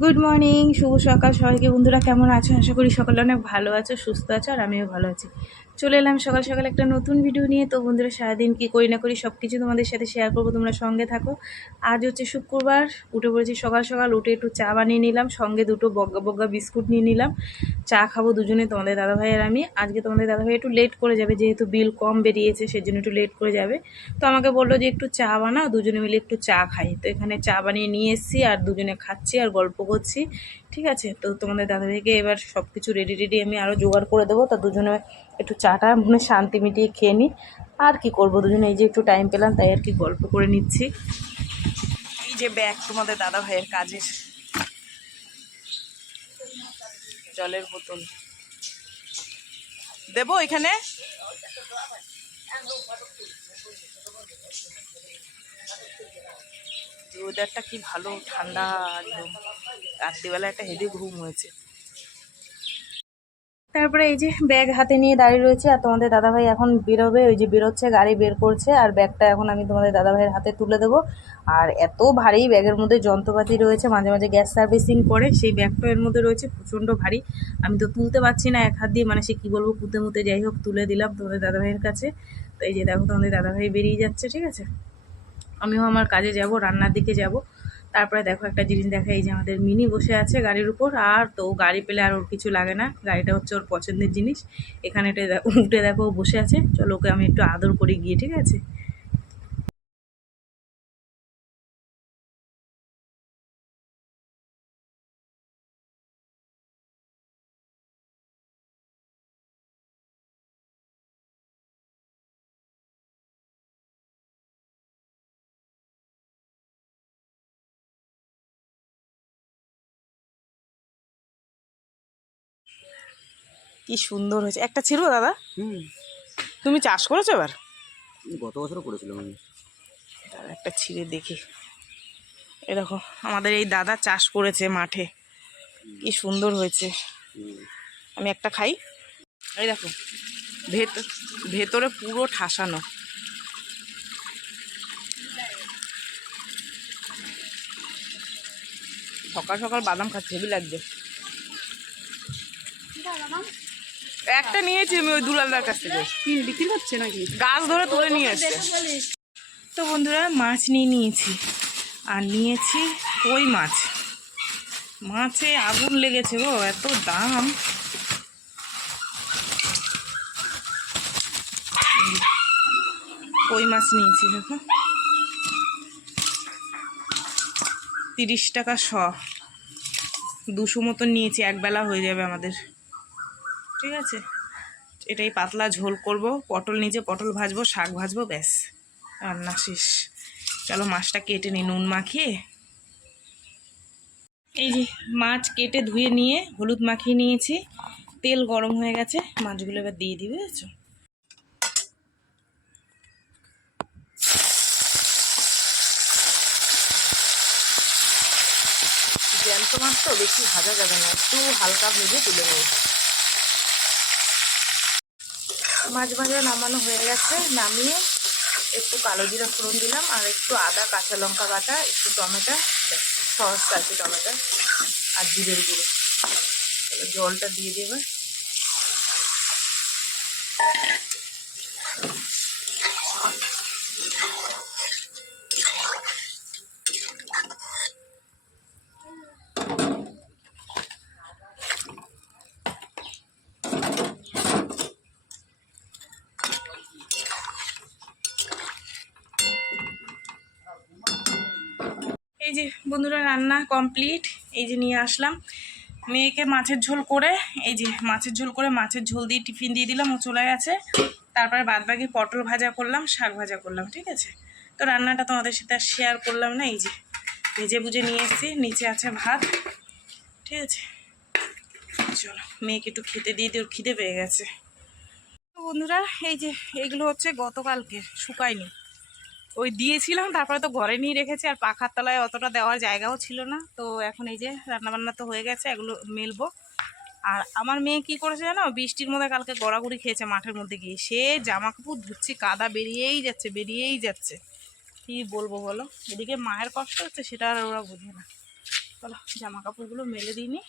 Good morning, শুভ সকাল সবাইকে। বন্ধুরা কেমন আছো? আশা করি সকালে অনেক ভালো আছো, সুস্থ আছো, আর আমিও ভালো আছি। চলে এলাম সকাল সকাল একটা নতুন ভিডিও নিয়ে। তো বন্ধুরা, সারাদিন কী করি না করি সব কিছু তোমাদের সাথে শেয়ার করবো, তোমরা সঙ্গে থাকো। আজ হচ্ছে শুক্রবার, উঠে পড়েছি সকাল সকাল। উঠে একটু চা বানিয়ে নিলাম, সঙ্গে দুটো বগ্গা বগ্গা বিস্কুট নিয়ে নিলাম। চা খাবো দুজনে, তোমাদের দাদাভাই আর আমি। আজকে তোমাদের দাদাভাই একটু লেট করে যাবে, যেহেতু বিল কম বেরিয়েছে সেজন্য একটু লেট করে যাবে। তো আমাকে বললো যে একটু চা বানাও, দুজনে মিলে একটু চা খাই। তো এখানে চা বানিয়ে নিয়ে এসেছি আর দুজনে খাচ্ছি আর গল্প করছি। ঠিক আছে, তো তোমাদের দাদাভাইকে এবার সব কিছু রেডি রেডি আমি আরও জোগাড় করে দেবো। তা দুজনে একটু চাটা মনে শান্তি মিটিয়ে খেয়ে নিই। আর কি করবো, দুজনে এই যে একটু টাইম পেলাম তাই আর কি গল্প করে নিচ্ছি। এই যে ব্যাগ তোমাদের দাদাভাইয়ের কাজের, জলের বোতল দেবো এখানে। ওয়েদারটা কি ভালো, ঠান্ডা একদম। রাত্রিবেলা একটা হেভি ঘুম হয়েছে। তারপরে এই যে ব্যাগ হাতে নিয়ে দাঁড়িয়ে রয়েছে, আর তোমাদের দাদাভাই এখন বেরোবে। ওই যে বেরোচ্ছে, গাড়ি বের করছে, আর ব্যাগটা এখন আমি তোমাদের দাদাভাইয়ের হাতে তুলে দেবো। আর এত ভারী, ব্যাগের মধ্যে যন্ত্রপাতি রয়েছে, মাঝে মাঝে গ্যাস সার্ভিসিং করে, সেই ব্যাগটা এর মধ্যে রয়েছে, প্রচণ্ড ভারী। আমি তো তুলতে পারছি না এক হাত দিয়ে, মানে সে কী বলবো, পুঁতে মুতে যাই হোক তুলে দিলাম তোমাদের দাদাভাইয়ের কাছে। তো এই যে দেখো, তোমাদের দাদাভাই বেরিয়ে যাচ্ছে। ঠিক আছে, আমিও আমার কাজে যাব, রান্নার দিকে যাব। তারপরে দেখো একটা জিনিস দেখা, এই যে আমাদের মিনি বসে আছে গাড়ির উপর। আর তো গাড়ি পেলে আর ওর কিছু লাগে না, গাড়িটা হচ্ছে ওর পছন্দের জিনিস। এখানে উঠে দেখো ও বসে আছে। চলো ওকে আমি একটু আদর করে গিয়ে। ঠিক আছে, কি সুন্দর হয়েছে। একটা ছিল দাদা, তুমি চাষ করেছো এবার? গত বছরও করেছিলাম আমি। একটা ছিঁড়ে দেখি। এ দেখো, আমাদের এই দাদা চাষ করেছে মাঠে, কি সুন্দর হয়েছে। আমি একটা খাই। এই দেখো, ভেতরে পুরো ঠাসানো। সকাল সকাল বাদাম খাচ্ছে, হেবি লাগছে। একটা নিয়েছি আমি ওই দুলালদার কাছ থেকে। বিক্রি করছে নাকি? গাছ ধরে তুলে নিয়ে এসছে। তো বন্ধুরা, মাছ নিয়ে নিয়েছি, আর নিয়েছি কই মাছ। মাছে আগুন লেগেছে গো, এত দাম। কই মাছ নিয়েছি দেখো, 30 টাকা শ। 200 মতন নিয়েছি, একবেলা হয়ে যাবে আমাদের। ঠিক আছে, এটাই পাতলা ঝোল করব। পটল নিচে, পটল ভাজবো, শাক ভাজবো, ব্যাস রান্না শেষ। চলো মাছটা কেটে নিই নুন মাখিয়ে। এই যে মাছ কেটে ধুয়ে নিয়ে হলুদ মাখিয়ে নিয়েছি। তেল গরম হয়ে গেছে, মাছগুলো এবার দিয়ে দিবে। বুঝেছো, জ্যান্ত মাছ তো বেশি ভাজা যাবে না, একটু হালকা ভেজে তুলে নেব। মাছ ভাজা নামানো হয়ে গেছে, নামিয়ে একটু কালো জিরা ফোড়ন দিলাম, আর একটু আদা, কাঁচা লঙ্কা বাটা, একটু টমেটো সস আছে, টমেটো আর জিরের গুঁড়ো। জলটা দিয়ে দেবে। এই যে বন্ধুরা, রান্না কমপ্লিট। এই যে নিয়ে আসলাম মেয়েকে মাছের ঝোল করে। এই যে মাছের ঝোল করে, মাছের ঝোল দিয়ে টিফিন দিয়ে দিলাম, ও চলে গেছে। তারপরে বাদবাকি পটল ভাজা করলাম, শাক ভাজা করলাম। ঠিক আছে, তো রান্নাটা তোমাদের সাথে আর শেয়ার করলাম না। এই যে ভেজে বুঝে নিয়ে এসেছি, নিচে আছে ভাত। ঠিক আছে, চলো মেয়েকে একটু খেতে দিয়ে দিই, ওর খিদে পেয়ে গেছে। তো বন্ধুরা, এই যে এইগুলো হচ্ছে গতকালকে, শুকায়নি। ওই দিয়েছিলাম, তারপরে তো ঘরে নিয়ে রেখেছি, আর পাখার তলায় অতটা দেওয়ার জায়গাও ছিল না। তো এখন এই যে রান্নাবান্না তো হয়ে গেছে, এগুলো মেলবো। আর আমার মেয়ে কি করেছে জানো, বৃষ্টির মধ্যে কালকে গড়াগড়ি খেয়েছে মাঠের মধ্যে গিয়ে। সে জামা কাপড় ধুচ্ছি, কাদা বেরিয়েই যাচ্ছে, বেরিয়েই যাচ্ছে। কি বলবো বলো, এদিকে মায়ের কষ্ট হচ্ছে, সেটা আর ওরা বোঝে না। চলো জামা কাপড়গুলো মেলে দিইনি,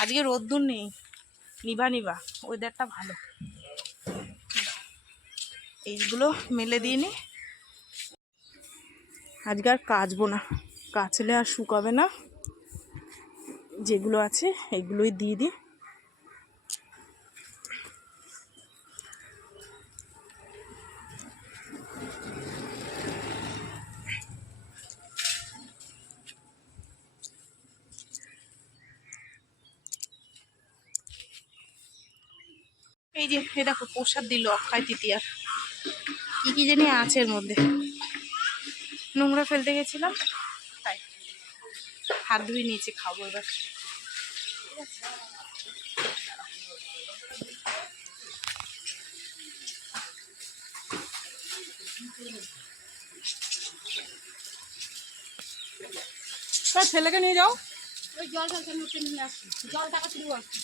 আজকে রোদ্দুর নেই, নিভা নিভা, ওয়েদারটা ভালো। এইগুলো মেলে দিইনি, আজকে আর কাচবো না, কাচলে আর শুকাবে না, যেগুলো আছে এইগুলোই দিয়ে দিই। এই যে এ দেখো প্রসাদ দিল অক্ষয় তৃতীয়ার, কি কি জানি আছে এর মধ্যে, নোংরা ফেলতে গেছিলাম তাই হাত ধুয়ে নিয়েছি, খাবো এবার। ছেলেকে নিয়ে যাও, ওই জলটা নিয়ে আসছি, জল টাকা শুরু আসছে।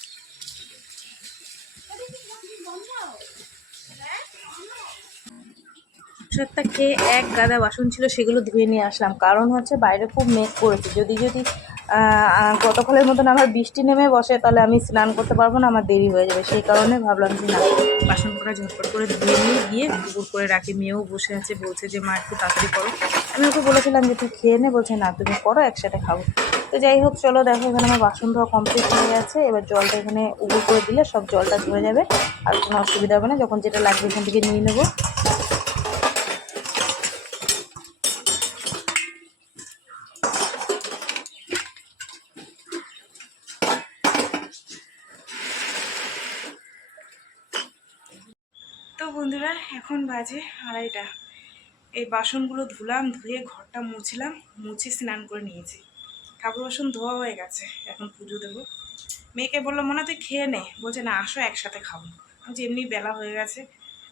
প্রসাদটা খেয়ে এক গাদা বাসন ছিল, সেগুলো ধুয়ে নিয়ে আসলাম, কারণ হচ্ছে বাইরে খুব মেঘ করেছে, যদি গতকালের মতন আমার বৃষ্টি নেমে বসে তাহলে আমি স্নান করতে পারবো না, আমার দেরি হয়ে যাবে, সেই কারণে ভাবলাম যে না, বাসন কটা ঝটপট করে ধুয়ে নিয়ে গিয়ে পুকুর করে রাখি। মেয়েও বসে আছে, বলছে যে মা একটু তাড়াতাড়ি করো, আমি ওকে বলেছিলাম যে তুই খেয়ে নে, বলছে না তুমি করো একসাথে খাবো। তো যাই হোক চলো, দেখো এখানে আমার বাসন ধোয়া কমপ্লিট হয়ে গেছে, এবার জলটা এখানে উবুর করে দিলে সব জলটা ঝরে যাবে, আর কোনো অসুবিধা হবে না, যখন যেটা লাগবে এখান থেকে নিয়ে নেবো। তো বন্ধুরা এখন বাজে 2:30, এই বাসনগুলো ধুলাম, ধুয়ে ঘরটা মুছলাম, মুছে স্নান করে নিয়েছি, ঠাকুর বাসন ধোয়া হয়ে গেছে, এখন পুজো দেবো। মেয়েকে বললো মনে তুই খেয়ে নে, বলছে না আসো একসাথে খাবো, আমি যে এমনি বেলা হয়ে গেছে,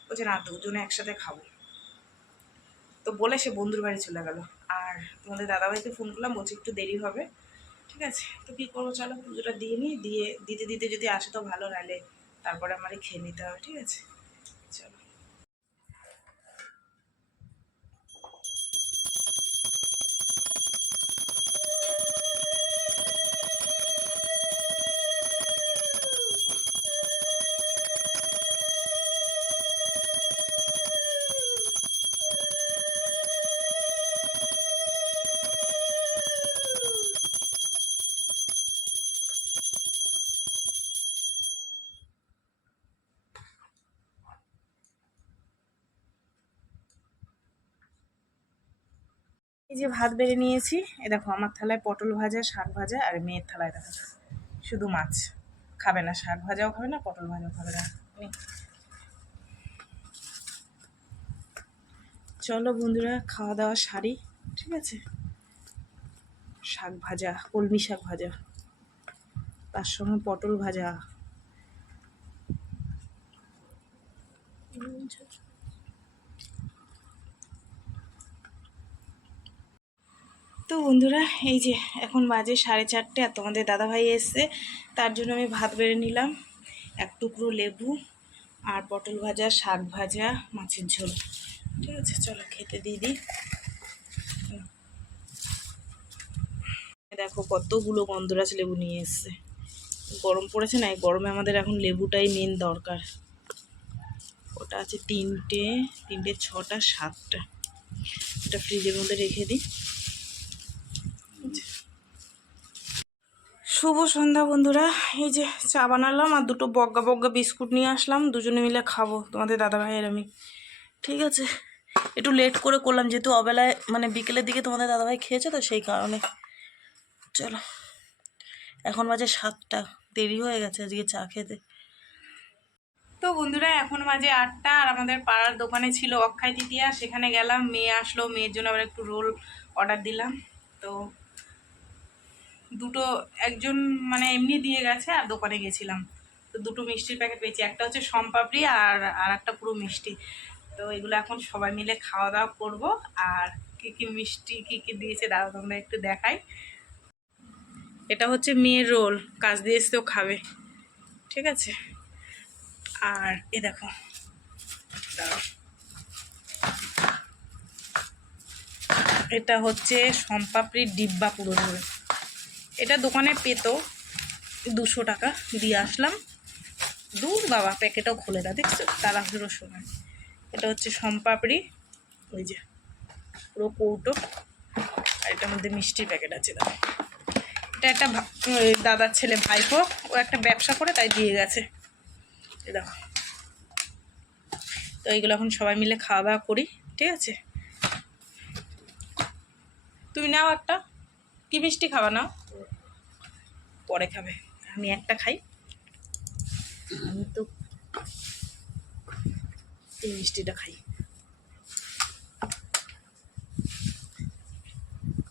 বলছে না দুজনে একসাথে খাবো, তো বলে সে বন্ধুর বাড়ি চলে গেল। আর তোমাদের দাদাভাইকে ফোন করলাম, বলছে একটু দেরি হবে, ঠিক আছে, তো কী করবো, চলো পুজোটা দিয়ে নিই, দিয়ে দিতে দিতে যদি আসে তো ভালো, নাহলে তারপরে আমারই খেয়ে নিতে হবে, ঠিক আছে চলো। এই যে ভাত বেড়ে নিয়েছি, এ দেখো আমার থালায় পটল ভাজা, শাক ভাজা, আর মেয়ের থালায় দেখো শুধু মাছ, খাবে না, শাক ভাজাও খাবে না, পটল ভাজাও খাবে না। চলো বন্ধুরা খাওয়া দাওয়া সারি, ঠিক আছে। শাক ভাজা, কলমি শাক ভাজা, তার সঙ্গে পটল ভাজা। তো বন্ধুরা এই যে এখন বাজে 4:30, আর তোমাদের দাদাভাই এসছে, তার জন্য আমি ভাত বেড়ে নিলাম, এক টুকরো লেবু, আর পটল ভাজা, শাক ভাজা, মাছের ঝোল, ঠিক আছে চলো খেতে দিয়ে দিই। দেখো কতগুলো গন্ধরাজ লেবু নিয়ে এসছে, গরম পড়েছে না, এই গরমে আমাদের এখন লেবুটাই মেন দরকার। ওটা আছে 3টে, 6টা 7টা, এটা ফ্রিজের মধ্যে রেখে দিই। শুভ সন্ধ্যা বন্ধুরা, এই যে চা বানালাম আর দুটো বগ্গা বগ্গা বিস্কুট নিয়ে আসলাম, দুজনে মিলে খাবো তোমাদের দাদাভাইয়ের আমি, ঠিক আছে। একটু লেট করে করলাম, যেহেতু অবেলায় মানে বিকেলের দিকে তোমাদের দাদাভাই খেয়েছে, তো সেই কারণে। চলো এখন বাজে 7টা, দেরি হয়ে গেছে আজকে চা খেতে। তো বন্ধুরা এখন বাজে 8টা, আর আমাদের পাড়ার দোকানে ছিল অক্ষয় তৃতীয়া, সেখানে গেলাম, মেয়ে আসলো, মেয়ের জন্য আবার একটু রোল অর্ডার দিলাম, তো দুটো, একজন মানে এমনি দিয়ে গেছে, আর দোকানে গেছিলাম, তো দুটো মিষ্টির প্যাকেট পেয়েছি, একটা হচ্ছে সম্পাপড়ি আর একটা পুরো মিষ্টি, তো এগুলো এখন সবাই মিলে খাওয়া দাওয়া করবো। আর কী কী মিষ্টি কী কী দিয়েছে দাদা তোমরা একটু দেখাই। এটা হচ্ছে মেয়ের রোল, কাজ দিয়ে এসতেও খাবে, ঠিক আছে। আর এ দেখো এটা হচ্ছে সম্পাপড়ির ডিব্বা পুরো রোল, এটা দোকানে পেতো 200 টাকা, দিয়ে আসলাম। দূর বাবা, প্যাকেটও খুলে না, দেখছো তাড়াহুড়োর সময়। এটা হচ্ছে সম্পাপড়ি, ওই যে পুরো কৌটো। আর এটার মধ্যে মিষ্টির প্যাকেট আছে। দাদা, এটা একটা ওই দাদার ছেলে ভাইপো, ও একটা ব্যবসা করে তাই দিয়ে গেছে। এই দেখো। তো এইগুলো এখন সবাই মিলে খাওয়া দাওয়া করি, ঠিক আছে? তুমি নাও একটা, কি মিষ্টি খাবা? নাও, পরে খাবে। আমি একটা খাই। আমি তো এই মিষ্টিটা খাই।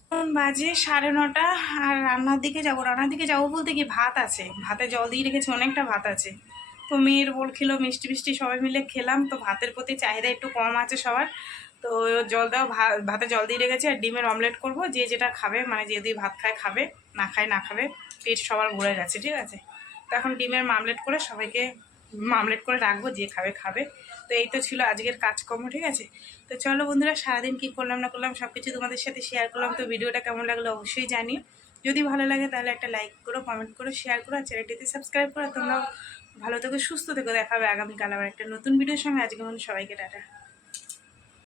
এখন বাজে 9:30, আর রান্নার দিকে যাবো। রান্নার দিকে যাবো বলতে কি, ভাত আছে, ভাতে জল দিয়ে রেখেছি, অনেকটা ভাত আছে। তো মেয়ের বল খেলো, মিষ্টি মিষ্টি সবাই মিলে খেলাম। তো ভাতের প্রতি চাহিদা একটু কম আছে সবার। তো জল দাও, ভাতে জল দিয়ে রেখেছি। আর ডিমের অমলেট করব, যে যেটা খাবে, মানে যে যদি ভাত খায় খাবে, না খায় না খাবে। পেট সবার ভরে গেছে, ঠিক আছে? তো এখন ডিমের মামলেট করে সবাইকে মামলেট করে রাখবো, যে খাবে খাবে। তো এই তো ছিল আজকের কাজকর্ম, ঠিক আছে? তো চলো বন্ধুরা, সারাদিন কী করলাম না করলাম সব কিছু তোমাদের সাথে শেয়ার করলাম। তো ভিডিওটা কেমন লাগলো অবশ্যই জানিও। যদি ভালো লাগে তাহলে একটা লাইক করো, কমেন্ট করো, শেয়ার করো, আর চ্যানেলটিতে সাবস্ক্রাইব করো। তোমরা ভালো থেকো, সুস্থ থেকো। দেখাবে আগামীকাল আবার একটা নতুন ভিডিওর সঙ্গে। আজকে মনে সবাইকে টাটা।